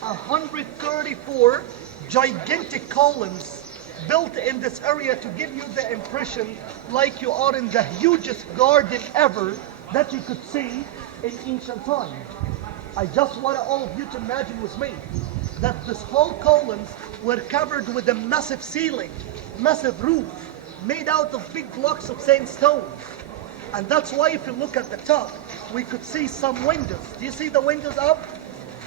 134 gigantic columns built in this area to give you the impression like you are in the hugest garden ever that you could see in ancient time. I just want all of you to imagine with me that this whole columns were covered with a massive ceiling, massive roof, made out of big blocks of sandstone. And that's why if you look at the top, we could see some windows. Do you see the windows up?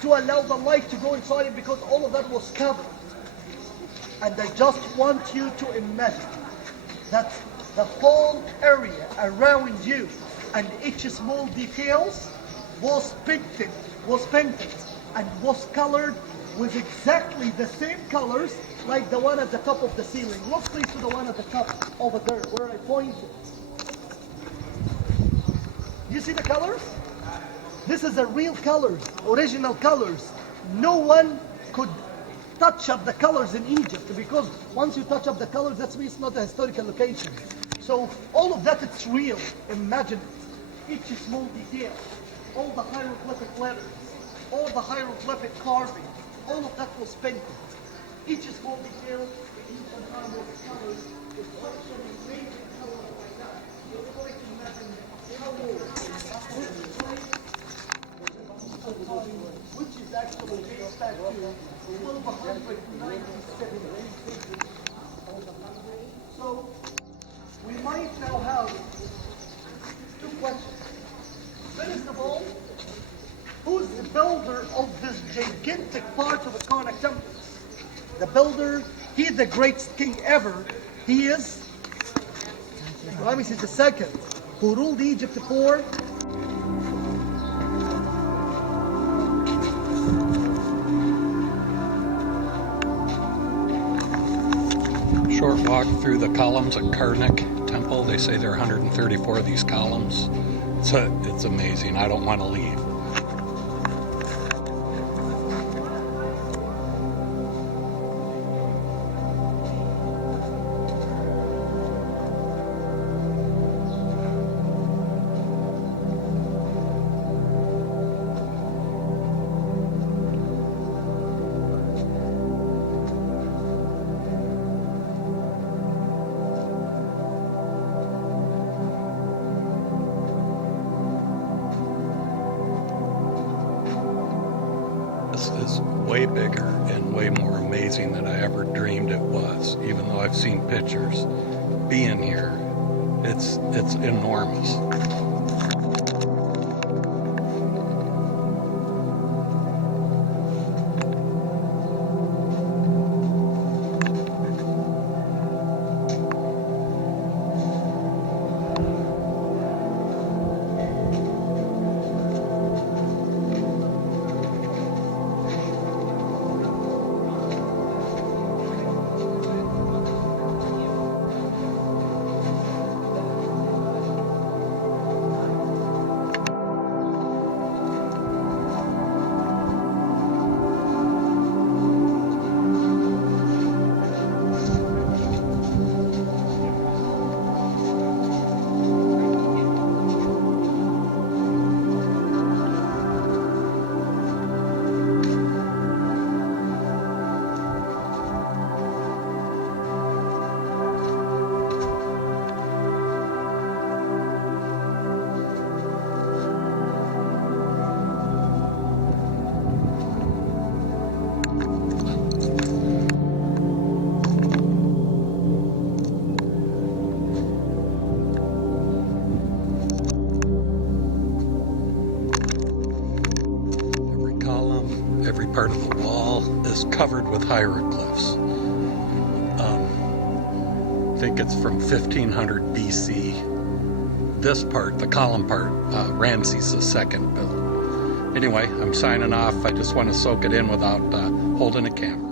To allow the light to go inside, because all of that was covered. And I just want you to imagine that the whole area around you and each small details was painted, and was colored with exactly the same colors like the one at the top of the ceiling. Look please to the one at the top over there where I pointed. You see the colors? This is the real colors, original colors. No one could touch up the colors in Egypt, because once you touch up the colors, that means it's not a historical location. So all of that, it's real. Imagine it. Each small detail, all the hieroglyphic letters, all the hieroglyphic carving, all of that was painted. Each small detail in each time was colored with such an amazing color like that. You're going to imagine how old this place, which is actually dates back to 1297. So we might now have two questions. First of all, who's the builder of this gigantic part of the Karnak temple? The builder, he's the greatest king ever. He is Ramesses II, who ruled Egypt for short walk through the columns at Karnak Temple. They say there are 134 of these columns. It's amazing. I don't want to leave. This is way bigger and way more amazing than I ever dreamed it was, even though I've seen pictures. Being here, it's enormous. Every part of the wall is covered with hieroglyphs. I think it's from 1500 BC. This part, the column part, Ramesses II built. Anyway, I'm signing off. I just want to soak it in without holding a camera.